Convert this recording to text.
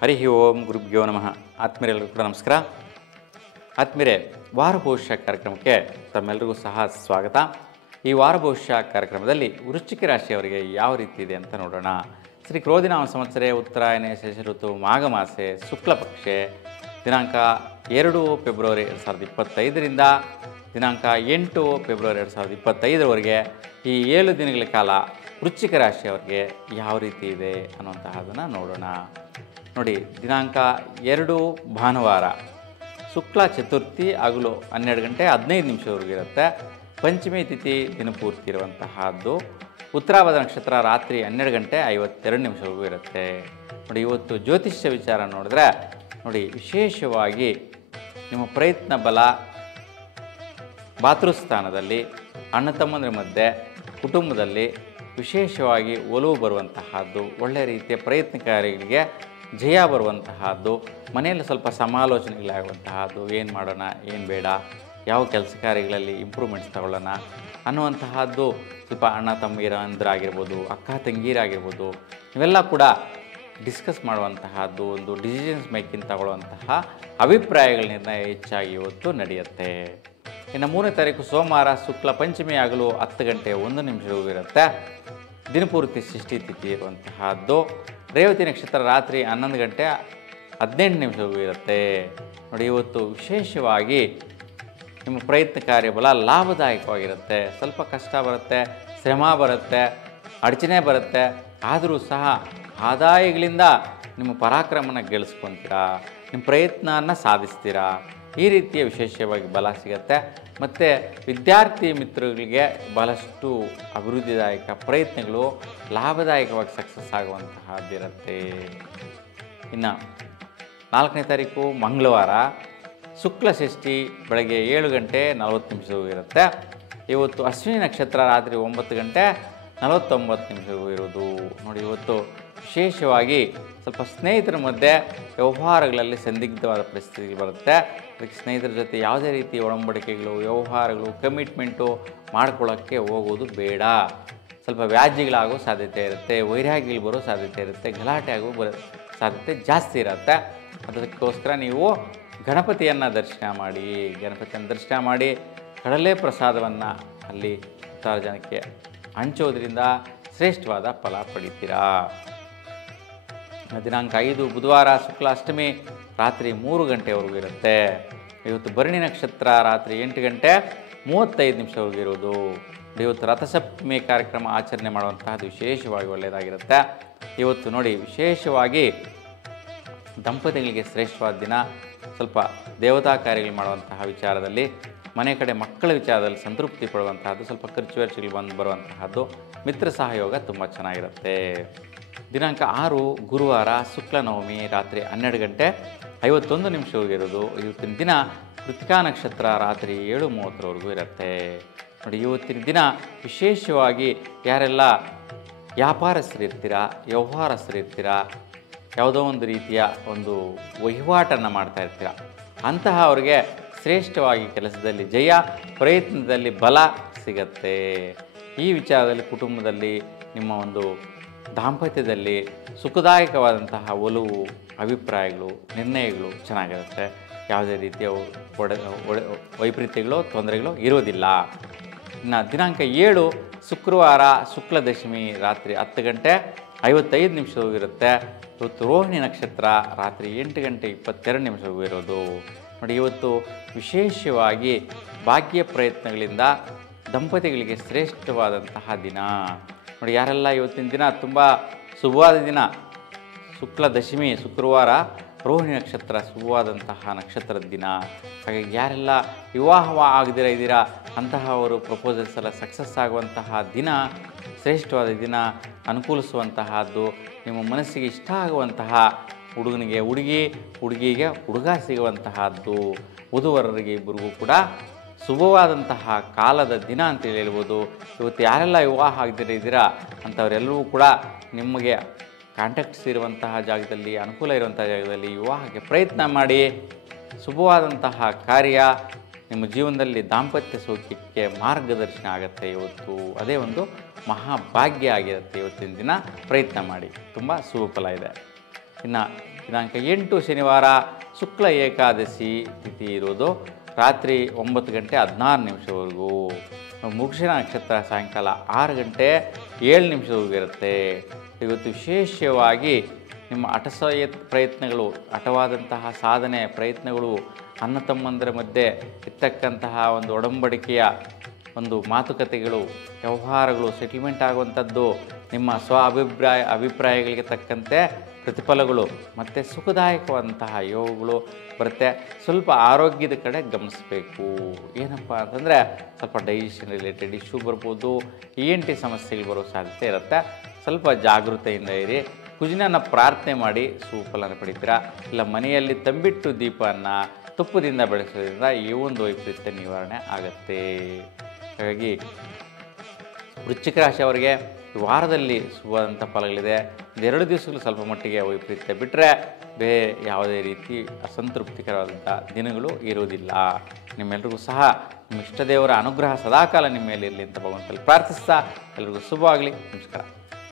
ಹರಿ ಓಂ ಗುರುಭ್ಯೋ ನಮಃ. ಆತ್ಮೀಯರೆಲ್ಲರಿಗೂ ಕೂಡ ನಮಸ್ಕಾರ. ಆತ್ಮೀಯರೇ, ವಾರ ಭವಿಷ್ಯ ಕಾರ್ಯಕ್ರಮಕ್ಕೆ ತಮ್ಮೆಲ್ಲರಿಗೂ ಸಹ ಸ್ವಾಗತ. ಈ ವಾರ ಭವಿಷ್ಯ ಕಾರ್ಯಕ್ರಮದಲ್ಲಿ ವೃಶ್ಚಿಕ ರಾಶಿಯವರಿಗೆ ಯಾವ ರೀತಿ ಇದೆ ಅಂತ ನೋಡೋಣ. ಶ್ರೀ ಕ್ರೋಧಿನಾಮ ಸಂವತ್ಸರೆ ಉತ್ತರಾಯಣೆ ಶೇಷ ಋತು ಮಾಘ ಮಾಸೆ ಶುಕ್ಲ ಪಕ್ಷೆ ದಿನಾಂಕ 2 ಫೆಬ್ರವರಿ 2025ರಿಂದ ದಿನಾಂಕ 8 ಫೆಬ್ರವರಿ 2025ರವರೆಗೆ ಈ 7 ದಿನಗಳ ಕಾಲ ವೃಶ್ಚಿಕ ರಾಶಿಯವರಿಗೆ ಯಾವ ರೀತಿ ಇದೆ ಅನ್ನುವಂತಹದನ್ನು ನೋಡೋಣ. ನೋಡಿ, ದಿನಾಂಕ 2 ಭಾನುವಾರ ಶುಕ್ಲ ಚತುರ್ಥಿ ಹಗಲು 12 ಗಂಟೆ 15 ನಿಮಿಷವರೆಗೂ ಇರುತ್ತೆ. ಪಂಚಮಿ ತಿಥಿ ದಿನಪೂರ್ತಿ ಇರುವಂತಹದ್ದು. ಉತ್ತರಾಭಾದ್ರ ನಕ್ಷತ್ರ ರಾತ್ರಿ 12 ಗಂಟೆ 52 ನಿಮಿಷವರೆಗೂ ಇರುತ್ತೆ. ನೋಡಿ, ಇವತ್ತು ಜ್ಯೋತಿಷ್ಯ ವಿಚಾರ ನೋಡಿದ್ರೆ ನೋಡಿ, ವಿಶೇಷವಾಗಿ ನಿಮ್ಮ ಪ್ರಯತ್ನ ಬಲ, ಭಾತೃಸ್ಥಾನದಲ್ಲಿ, ಅಣ್ಣ ತಮ್ಮಂದ್ರ ಮಧ್ಯೆ, ಕುಟುಂಬದಲ್ಲಿ ವಿಶೇಷವಾಗಿ ಒಲವು ಬರುವಂತಹದ್ದು, ಒಳ್ಳೆಯ ರೀತಿಯ ಪ್ರಯತ್ನ ಕಾರ್ಯಗಳಿಗೆ ಜಯ ಬರುವಂತಹದ್ದು, ಮನೆಯಲ್ಲಿ ಸ್ವಲ್ಪ ಸಮಾಲೋಚನೆಗಳಾಗುವಂತಹದ್ದು, ಏನು ಮಾಡೋಣ, ಏನು ಬೇಡ, ಯಾವ ಕೆಲಸ ಕಾರ್ಯಗಳಲ್ಲಿ ಇಂಪ್ರೂವ್ಮೆಂಟ್ಸ್ ತಗೊಳ್ಳೋಣ ಅನ್ನುವಂತಹದ್ದು, ಸ್ವಲ್ಪ ಅಣ್ಣ ತಮ್ಮಂದಿರಾಗಿರ್ಬೋದು, ಅಕ್ಕ ತಂಗೀರಾಗಿರ್ಬೋದು, ಇವೆಲ್ಲ ಕೂಡ ಡಿಸ್ಕಸ್ ಮಾಡುವಂತಹದ್ದು, ಒಂದು ಡಿಸಿಷನ್ಸ್ ಮೇಕಿಂಗ್ ತಗೊಳ್ಳುವಂತಹ ಅಭಿಪ್ರಾಯಗಳ ನಿರ್ಣಯ ಹೆಚ್ಚಾಗಿ ಇವತ್ತು ನಡೆಯುತ್ತೆ. ಇನ್ನು 3ನೇ ತಾರೀಕು ಸೋಮವಾರ ಶುಕ್ಲ ಪಂಚಮಿ ಆಗಲು 10 ಗಂಟೆ 1 ನಿಮಿಷವರೆಗೂ ಇರುತ್ತೆ. ದಿನಪೂರ್ತಿ ಷಷ್ಠಿ ತಿಥಿ ಇರುವಂತಹದ್ದು. ರೇವತಿ ನಕ್ಷತ್ರ ರಾತ್ರಿ 11 ಗಂಟೆ 18 ನಿಮಿಷವರೆಗೂ ಇರುತ್ತೆ. ನೋಡಿ, ಇವತ್ತು ವಿಶೇಷವಾಗಿ ನಿಮ್ಮ ಪ್ರಯತ್ನ ಕಾರ್ಯಬಲ ಲಾಭದಾಯಕವಾಗಿರುತ್ತೆ. ಸ್ವಲ್ಪ ಕಷ್ಟ ಬರುತ್ತೆ, ಶ್ರಮ ಬರುತ್ತೆ, ಅಡಚಣೆ ಬರುತ್ತೆ, ಆದರೂ ಸಹ ಆದಾಯಗಳಿಂದ ನಿಮ್ಮ ಪರಾಕ್ರಮನ ಗೆಲ್ಲಿಸ್ಕೊತೀರಾ, ನಿಮ್ಮ ಪ್ರಯತ್ನವನ್ನು ಸಾಧಿಸ್ತೀರಾ. ಈ ರೀತಿಯ ವಿಶೇಷವಾಗಿ ಬಲ ಸಿಗುತ್ತೆ. ಮತ್ತು ವಿದ್ಯಾರ್ಥಿ ಮಿತ್ರಗಳಿಗೆ ಬಹಳಷ್ಟು ಅಭಿವೃದ್ಧಿದಾಯಕ ಪ್ರಯತ್ನಗಳು ಲಾಭದಾಯಕವಾಗಿ ಸಕ್ಸಸ್ ಆಗುವಂತಹದ್ದಿರುತ್ತೆ. ಇನ್ನು 4ನೇ ತಾರೀಕು ಮಂಗಳವಾರ ಶುಕ್ಲ ಷಷ್ಠಿ ಬೆಳಗ್ಗೆ 7 ಗಂಟೆ 40 ನಿಮಿಷವರೆಗೂ ಇರುತ್ತೆ. ಇವತ್ತು ಅಶ್ವಿನಿ ನಕ್ಷತ್ರ ರಾತ್ರಿ 9 ಗಂಟೆ 49 ನಿಮಿಷವರೆಗೂ ಇರೋದು. ನೋಡಿ, ಇವತ್ತು ವಿಶೇಷವಾಗಿ ಸ್ವಲ್ಪ ಸ್ನೇಹಿತರ ಮಧ್ಯೆ ವ್ಯವಹಾರಗಳಲ್ಲಿ ಸಂದಿಗ್ಧವಾದ ಪರಿಸ್ಥಿತಿ ಬರುತ್ತೆ. ಅದಕ್ಕೆ ಸ್ನೇಹಿತರ ಜೊತೆ ಯಾವುದೇ ರೀತಿ ಒಡಂಬಡಿಕೆಗಳು, ವ್ಯವಹಾರಗಳು, ಕಮಿಟ್ಮೆಂಟು ಮಾಡ್ಕೊಳ್ಳೋಕ್ಕೆ ಹೋಗೋದು ಬೇಡ. ಸ್ವಲ್ಪ ವ್ಯಾಜ್ಯಗಳಾಗೋ ಸಾಧ್ಯತೆ ಇರುತ್ತೆ, ವೈರಾಗ್ಯಗಳು ಬರೋ ಸಾಧ್ಯತೆ ಇರುತ್ತೆ, ಗಲಾಟೆ ಆಗೋ ಸಾಧ್ಯತೆ ಜಾಸ್ತಿ ಇರುತ್ತೆ. ಅದಕ್ಕೋಸ್ಕರ ನೀವು ಗಣಪತಿಯನ್ನು ದರ್ಶನ ಮಾಡಿ ಕಡಲೆ ಪ್ರಸಾದವನ್ನು ಅಲ್ಲಿ 10 ಜನಕ್ಕೆ ಹಂಚೋದ್ರಿಂದ ಶ್ರೇಷ್ಠವಾದ ಫಲ ಪಡಿತೀರಾ. ದಿನಾಂಕ 5 ಬುಧವಾರ ಶುಕ್ಲ ಅಷ್ಟಮಿ ರಾತ್ರಿ 3 ಗಂಟೆವರೆಗೂ ಇರುತ್ತೆ. ಇವತ್ತು ಭರಣಿ ನಕ್ಷತ್ರ ರಾತ್ರಿ 8 ಗಂಟೆ 35 ನಿಮಿಷವರೆಗೂ ಇರೋದು. ಇವತ್ತು ರಥಸಪ್ತಮಿ ಕಾರ್ಯಕ್ರಮ ಆಚರಣೆ ಮಾಡುವಂತಹದ್ದು ವಿಶೇಷವಾಗಿ ಒಳ್ಳೆಯದಾಗಿರುತ್ತೆ. ಇವತ್ತು ನೋಡಿ, ವಿಶೇಷವಾಗಿ ದಂಪತಿಗಳಿಗೆ ಶ್ರೇಷ್ಠವಾದ ದಿನ. ಸ್ವಲ್ಪ ದೇವತಾ ಕಾರ್ಯಗಳು ಮಾಡುವಂತಹ ವಿಚಾರದಲ್ಲಿ, ಮನೆ ಕಡೆ ಮಕ್ಕಳ ವಿಚಾರದಲ್ಲಿ ಸಂತೃಪ್ತಿ ಪಡುವಂತಹದ್ದು, ಸ್ವಲ್ಪ ಖರ್ಚು ವೆಚ್ಚಗಳು ಬರುವಂತಹದ್ದು, ಮಿತ್ರ ಸಹಯೋಗ ತುಂಬ ಚೆನ್ನಾಗಿರುತ್ತೆ. ದಿನಾಂಕ 6 ಗುರುವಾರ ಶುಕ್ಲ ನವಮಿ ರಾತ್ರಿ 12 ಗಂಟೆ 51 ನಿಮಿಷವರೆಗೂ ಇರೋದು. ಇವತ್ತಿನ ದಿನ ಕೃತಿಕಾ ನಕ್ಷತ್ರ ರಾತ್ರಿ 7:30ವರೆಗೂ ಇರುತ್ತೆ. ನೋಡಿ, ಇವತ್ತಿನ ದಿನ ವಿಶೇಷವಾಗಿ ಯಾರೆಲ್ಲ ವ್ಯಾಪಾರಸ್ಥರಿರ್ತೀರಾ, ವ್ಯವಹಾರಸ್ಥರಿರ್ತೀರಾ, ಯಾವುದೋ ಒಂದು ರೀತಿಯ ಒಂದು ವಹಿವಾಟನ್ನು ಮಾಡ್ತಾ ಇರ್ತೀರ, ಅಂತಹ ಅವರಿಗೆ ಶ್ರೇಷ್ಠವಾಗಿ ಕೆಲಸದಲ್ಲಿ ಜಯ, ಪ್ರಯತ್ನದಲ್ಲಿ ಬಲ ಸಿಗತ್ತೆ. ಈ ವಿಚಾರದಲ್ಲಿ ಕುಟುಂಬದಲ್ಲಿ, ನಿಮ್ಮ ಒಂದು ದಾಂಪತ್ಯದಲ್ಲಿ ಸುಖದಾಯಕವಾದಂತಹ ಒಲವು, ಅಭಿಪ್ರಾಯಗಳು, ನಿರ್ಣಯಗಳು ಚೆನ್ನಾಗಿರುತ್ತೆ. ಯಾವುದೇ ರೀತಿಯ ವೈಪರೀತ್ಯಗಳು, ತೊಂದರೆಗಳು ಇರೋದಿಲ್ಲ. ಇನ್ನು ದಿನಾಂಕ 7 ಶುಕ್ರವಾರ ಶುಕ್ಲ ದಶಮಿ ರಾತ್ರಿ 10 ಗಂಟೆ 55 ನಿಮಿಷವೂ ಇರುತ್ತೆ. ಇವತ್ತು ರೋಹಿಣಿ ನಕ್ಷತ್ರ ರಾತ್ರಿ 8 ಗಂಟೆ 22 ನಿಮಿಷವೂ ಇರೋದು. ನೋಡಿ, ಇವತ್ತು ವಿಶೇಷವಾಗಿ ಭಾಗ್ಯ ಪ್ರಯತ್ನಗಳಿಂದ ದಂಪತಿಗಳಿಗೆ ಶ್ರೇಷ್ಠವಾದಂತಹ ದಿನ. ನೋಡಿ, ಯಾರೆಲ್ಲ ಇವತ್ತಿನ ದಿನ ತುಂಬ ಶುಭವಾದ ದಿನ, ಶುಕ್ಲ ದಶಮಿ ಶುಕ್ರವಾರ, ರೋಹಿಣಿ ನಕ್ಷತ್ರ ಶುಭವಾದಂತಹ ನಕ್ಷತ್ರದ ದಿನ. ಹಾಗಾಗಿ ಯಾರೆಲ್ಲ ವಿವಾಹ ಆಗದಿರ ಇದ್ದೀರಾ ಅಂತಹವರು ಪ್ರಪೋಸಲ್ಸ್ ಎಲ್ಲ ಸಕ್ಸಸ್ ಆಗುವಂತಹ ದಿನ, ಶ್ರೇಷ್ಠವಾದ ದಿನ, ಅನುಕೂಲಿಸುವಂತಹದ್ದು, ನಿಮ್ಮ ಮನಸ್ಸಿಗೆ ಇಷ್ಟ ಆಗುವಂತಹ ಹುಡುಗನಿಗೆ ಹುಡುಗಿ, ಹುಡುಗಿಗೆ ಹುಡುಗ ಸಿಗುವಂತಹದ್ದು, ವಧುವರರಿಗೆ ಇಬ್ಬರಿಗೂ ಕೂಡ ಶುಭವಾದಂತಹ ಕಾಲದ ದಿನ ಅಂತೇಳಿ ಹೇಳ್ಬೋದು. ಇವತ್ತು ಯಾರೆಲ್ಲ ವಿವಾಹ ಆಗದಿರ ಇದ್ದೀರಾ ಅಂಥವರೆಲ್ಲರೂ ಕೂಡ ನಿಮಗೆ ಕಾಂಟ್ಯಾಕ್ಟ್ಸ್ ಇರುವಂತಹ ಜಾಗದಲ್ಲಿ, ಅನುಕೂಲ ಇರುವಂತಹ ಜಾಗದಲ್ಲಿ ವಿವಾಹಕ್ಕೆ ಪ್ರಯತ್ನ ಮಾಡಿ. ಶುಭವಾದಂತಹ ಕಾರ್ಯ ನಿಮ್ಮ ಜೀವನದಲ್ಲಿ ದಾಂಪತ್ಯ ಸೌಖ್ಯಕ್ಕೆ ಮಾರ್ಗದರ್ಶನ ಆಗುತ್ತೆ. ಇವತ್ತು ಅದೇ ಒಂದು ಮಹಾಭಾಗ್ಯ ಆಗಿರುತ್ತೆ. ಇವತ್ತಿನ ದಿನ ಪ್ರಯತ್ನ ಮಾಡಿ, ತುಂಬ ಶುಭ ಫಲ ಇದೆ. ಇನ್ನು ದಿನಾಂಕ 8 ಶನಿವಾರ ಶುಕ್ಲ ಏಕಾದಶಿ ತಿಥಿ ಇರೋದು ರಾತ್ರಿ 9 ಗಂಟೆ 16 ನಿಮಿಷವರೆಗೂ. ಮೃಗಶಿರ ನಕ್ಷತ್ರ ಸಾಯಂಕಾಲ 6 ಗಂಟೆ 7 ನಿಮಿಷದವರೆಗೂ ಇರುತ್ತೆ. ಇವತ್ತು ವಿಶೇಷವಾಗಿ ನಿಮ್ಮ ಪ್ರಯತ್ನಗಳು, ಹಠವಾದಂತಹ ಸಾಧನೆ ಪ್ರಯತ್ನಗಳು, ಅಣ್ಣ ತಮ್ಮಂದರ ಮಧ್ಯೆ ಇರ್ತಕ್ಕಂತಹ ಒಂದು ಒಡಂಬಡಿಕೆಯ ಒಂದು ಮಾತುಕತೆಗಳು, ವ್ಯವಹಾರಗಳು ಸೆಟಲ್ಮೆಂಟ್ ಆಗುವಂಥದ್ದು, ನಿಮ್ಮ ಅಭಿಪ್ರಾಯಗಳಿಗೆ ತಕ್ಕಂತೆ ಪ್ರತಿಫಲಗಳು ಮತ್ತು ಸುಖದಾಯಕವಾದಂತಹ ಯೋಗಗಳು ಬರುತ್ತೆ. ಸ್ವಲ್ಪ ಆರೋಗ್ಯದ ಕಡೆ ಗಮನಿಸಬೇಕು. ಏನಪ್ಪ ಅಂತಂದರೆ ಸ್ವಲ್ಪ ಡೈಜೆಷನ್ ರಿಲೇಟೆಡ್ ಇಶ್ಯೂ ಬರ್ಬೋದು, ENT ಸಮಸ್ಯೆಗಳು ಬರೋ ಸಾಧ್ಯತೆ ಇರುತ್ತೆ. ಸ್ವಲ್ಪ ಜಾಗೃತೆಯಿಂದ ಇರಿ. ಕುಜನನ್ನು ಪ್ರಾರ್ಥನೆ ಮಾಡಿ ಸುಫಲನ ಪಡಿತೀರಾ. ಇಲ್ಲ ಮನೆಯಲ್ಲಿ ತಂಬಿಟ್ಟು ದೀಪವನ್ನು ತುಪ್ಪದಿಂದ ಬೆಳೆಸೋದ್ರಿಂದ ಈ ಒಂದು ವೈಪರೀತ್ಯ ನಿವಾರಣೆ ಆಗುತ್ತೆ. ಹಾಗಾಗಿ ವೃಶ್ಚಿಕ ರಾಶಿಯವರಿಗೆ ವಾರದಲ್ಲಿ ಶುಭವಾದಂಥ ಫಲಗಳಿದೆ. 2 ದಿವಸಗಳು ಸ್ವಲ್ಪ ಮಟ್ಟಿಗೆ ವೈಪರೀತ್ಯ ಬಿಟ್ಟರೆ ಬೇರೆ ಯಾವುದೇ ರೀತಿ ಅಸಂತೃಪ್ತಿಕರವಾದಂಥ ದಿನಗಳು ಇರುವುದಿಲ್ಲ. ನಿಮ್ಮೆಲ್ಲರಿಗೂ ಸಹ ನಿಮ್ಮ ಇಷ್ಟದೇವರ ಅನುಗ್ರಹ ಸದಾಕಾಲ ನಿಮ್ಮ ಮೇಲೆ ಇರಲಿ ಅಂತ ಭಗವಂತನಲ್ಲಿ ಪ್ರಾರ್ಥಿಸ್ತಾ ಎಲ್ರಿಗೂ ಶುಭವಾಗಲಿ. ನಮಸ್ಕಾರ.